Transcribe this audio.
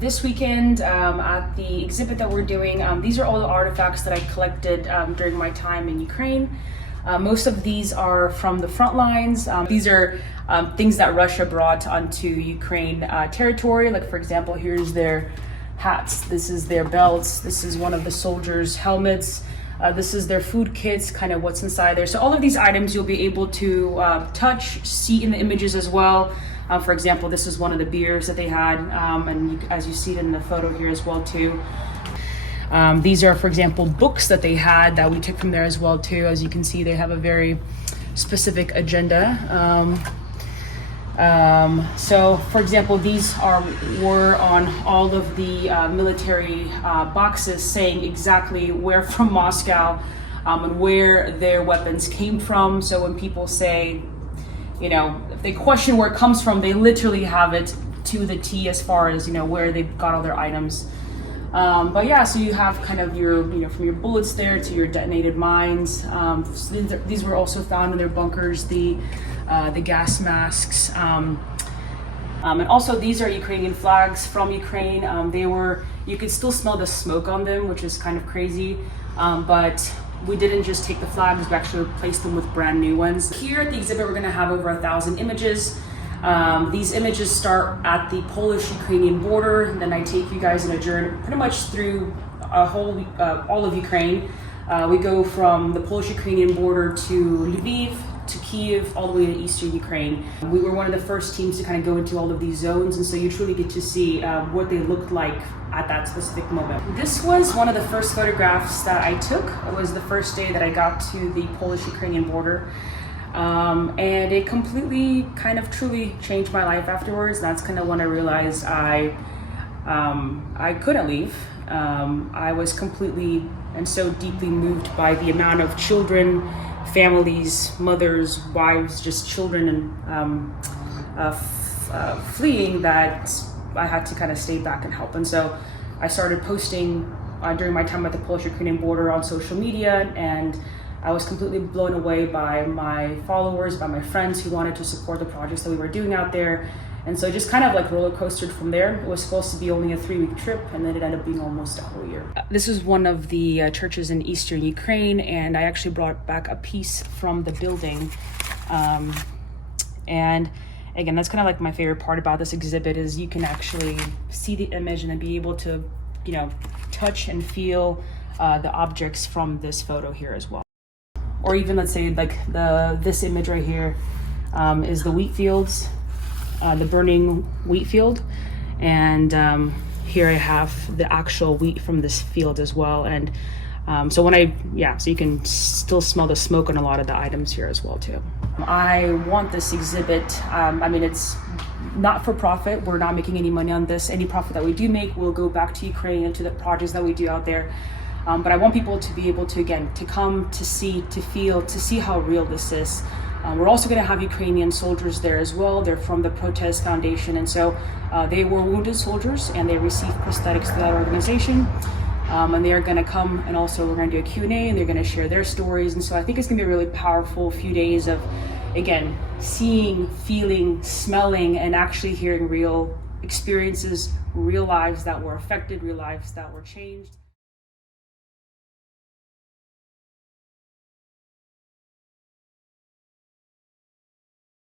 This weekend at the exhibit that we're doing, these are all the artifacts that I collected during my time in Ukraine. Most of these are from the front lines. These are things that Russia brought onto Ukraine territory. Like, for example, here's their hats, this is their belts, this is one of the soldiers' helmets, this is their food kits, kind of what's inside there. So all of these items you'll be able to touch, see in the images as well. For example, this is one of the beers that they had, and as you see it in the photo here as well too. These are, for example, books that they had that we took from there as well too. As you can see, they have a very specific agenda. So, for example, these were on all of the military boxes saying exactly where from Moscow and where their weapons came from. So when people say, you know, if they question where it comes from, they literally have it to the T as far as, you know, where they got all their items. But yeah, so you have kind of your, you know, from your bullets there to your detonated mines. So these were also found in their bunkers, the gas masks. And also these are Ukrainian flags from Ukraine. You could still smell the smoke on them, which is kind of crazy. But we didn't just take the flags, we actually replaced them with brand new ones. Here at the exhibit, we're gonna have over 1,000 images. These images start at the Polish-Ukrainian border, and then I take you guys in a journey pretty much through all of Ukraine. We go from the Polish-Ukrainian border to Lviv, to Kiev, all the way to eastern Ukraine. We were one of the first teams to kind of go into all of these zones, and so you truly get to see what they looked like at that specific moment. This was one of the first photographs that I took. It was the first day that I got to the Polish-Ukrainian border. And it completely kind of truly changed my life afterwards. That's kind of when I realized I couldn't leave. I was completely and so deeply moved by the amount of children, families, mothers, wives, just children and fleeing that I had to kind of stay back and help. And so I started posting during my time at the Polish-Ukrainian border on social media, and I was completely blown away by my followers, by my friends who wanted to support the projects that we were doing out there. And so just kind of like roller coastered from there. It was supposed to be only a 3-week trip, and then it ended up being almost a whole year. This is one of the churches in eastern Ukraine, and I actually brought back a piece from the building. And again, that's kind of like my favorite part about this exhibit is you can actually see the image and then be able to, you know, touch and feel the objects from this photo here as well. Or even, let's say, like this image right here is the wheat fields, the burning wheat field, and here I have the actual wheat from this field as well. And so you can still smell the smoke on a lot of the items here as well too. I want this exhibit, I mean, it's not for profit. We're not making any money on this. Any profit that we do make will go back to Ukraine and to the projects that we do out there. But I want people to be able to, again, to come, to see, to feel, to see how real this is. We're also going to have Ukrainian soldiers there as well. They're from the Protest Foundation, and so they were wounded soldiers, and they received prosthetics through that organization. And they are going to come, and also we're going to do a Q&A, and they're going to share their stories. And so I think it's going to be a really powerful few days of, again, seeing, feeling, smelling, and actually hearing real experiences, real lives that were affected, real lives that were changed.